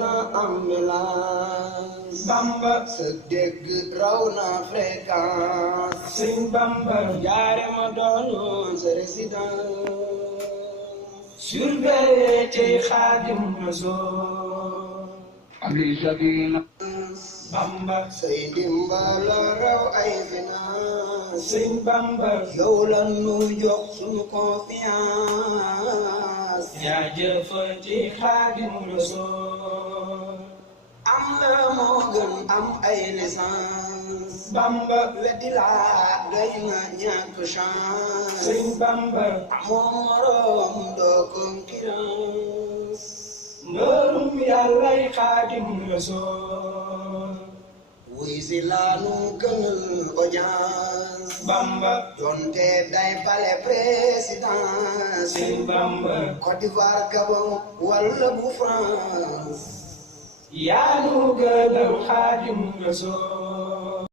na ambulance Bamba sa dégg raw na fréquence Sëñ Bamba jaare ma doonoon sa résident surveillé ci Xaadim Rasuul Ali Sabina Bamba say ndimbal raw ay finance Sëñ Bamba yow la nu jox sunu confiance jaajëf ci Xaadim Rasuul am la moo gën am ay licence Bamba weddi laa doy na ñàkk chance Sëñ Bamba amoo moroom doo concurrence ngërëm Yàllay Xaadim Rasuul wuy si laa nu gënal audience Bamba donte day pale président Sëñ Bamba Côte d'Ivoire Gabon walla bu France yaa nu gënal Xaadim Rasuul